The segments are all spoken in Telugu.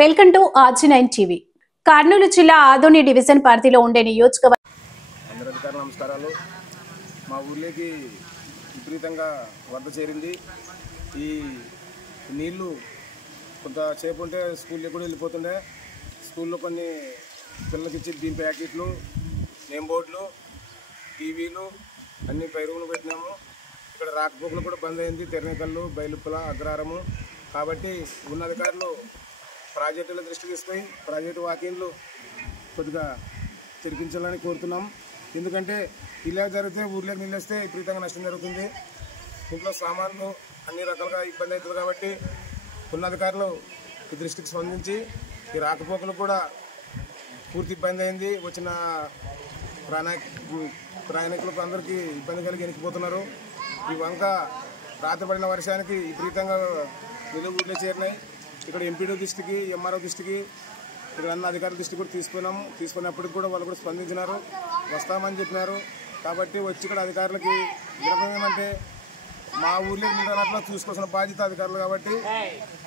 Welcome to RG9 TV. Kurnool జిల్లా ఆదోని డివిజన్ పరిధిలో ఉండే నియోజకవర్గం అందరికీ నమస్కారాలు. మా ఊర్లోకి విపరీతంగా వరద చేరింది. ఈ నీళ్లు కొంతసేపు ఉంటే స్కూల్కి కూడా వెళ్ళిపోతుండే. స్కూల్లో కొన్ని పిల్లలకి ఇచ్చి దీని ప్యాకెట్లు, నేమ్ బోర్డులు, టీవీలు అన్ని పై రూములు పెట్టినాము. ఇక్కడ రాకపోకలు కూడా బంద్ అయింది. తెరనికల్లు, బయలుపుల, అగ్రహారము. కాబట్టి ఉన్న అధికారులు ప్రాజెక్టుల దృష్టి తీసుకొని ప్రాజెక్టు వాకిన్లు కొద్దిగా తెరిపించాలని కోరుతున్నాం. ఎందుకంటే ఇలా జరిగితే ఊర్లోకి నీళ్ళు వస్తే విపరీతంగా నష్టం జరుగుతుంది. ఇంట్లో సామాన్లు అన్ని రకాలుగా ఇబ్బంది అవుతుంది. కాబట్టి ఉన్నతాధికారులు ఈ దృష్టికి స్పందించి ఈ రాకపోకలు కూడా పూర్తి ఇబ్బంది అయింది. వచ్చిన ప్రయాణికులకు అందరికీ ఇబ్బంది కలిగి వెనక్కిపోతున్నారు. ఈ వంక రాత్రిపడిన వర్షానికి విపరీతంగా నీళ్ళు ఊర్లో చేరినాయి. ఇక్కడ ఎంపీడీ దృష్టికి, ఎంఆర్ఓ దృష్టికి, ఇక్కడ అన్న అధికారుల దృష్టికి కూడా తీసుకున్నప్పటికి కూడా వాళ్ళు కూడా స్పందించినారు, వస్తామని చెప్పినారు. కాబట్టి వచ్చి ఇక్కడ అధికారులకి వినపం ఏమంటే మా ఊర్లో నిలబడినట్లు చూసుకోవాల్సిన బాధ్యత అధికారులు. కాబట్టి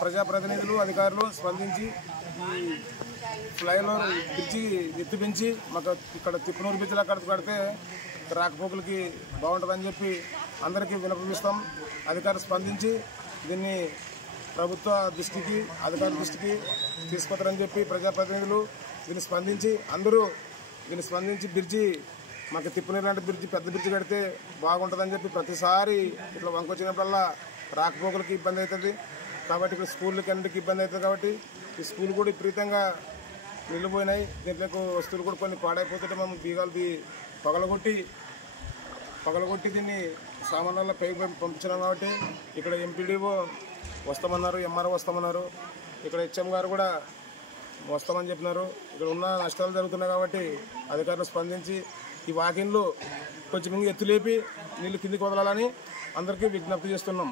ప్రజాప్రతినిధులు, అధికారులు స్పందించి ఈ ఫ్లైఓవర్ బ్రిడ్జి ఎత్తు పెంచి మాకు ఇక్కడ తిప్పనూరు బ్రిడ్జిలో కడితే రాకపోకలకి బాగుంటుందని చెప్పి అందరికీ వినపిస్తాం. అధికారులు స్పందించి దీన్ని ప్రభుత్వ దృష్టికి, అధికారుల దృష్టికి తీసుకొస్తారని చెప్పి ప్రజాప్రతినిధులు దీన్ని స్పందించి అందరూ దీన్ని స్పందించి బ్రిడ్జి మాకు తిప్పనీరు లాంటి బ్రిడ్జి, పెద్ద బ్రిడ్జి కడితే బాగుంటుందని చెప్పి ప్రతిసారి ఇట్లా వంక వచ్చినప్పుడల్లా రాకపోకలకి ఇబ్బంది అవుతుంది. కాబట్టి ఇక్కడ స్కూళ్ళకి అన్నిటికీ ఇబ్బంది అవుతుంది. కాబట్టి ఈ స్కూల్ కూడా విపరీతంగా నిలిపోయినాయి. దీంట్లో వస్తువులు కూడా కొన్ని పాడైపోతుంటే మేము బీగాలు పగలగొట్టి దీన్ని సామాన్ల పైకి పంపించినాం. కాబట్టి ఇక్కడ ఎంపీడీఓ వస్తామన్నారు, ఎంఆర్ఓ వస్తామన్నారు, ఇక్కడ హెచ్ఎం గారు కూడా వస్తామని చెప్పినారు. ఇక్కడ ఉన్న నష్టాలు జరుగుతున్నాయి. కాబట్టి అధికారులు స్పందించి ఈ వాకిన్లు కొంచెం ఎత్తులేపి నీళ్ళు కిందికి వదలాలని అందరికీ విజ్ఞప్తి చేస్తున్నాం.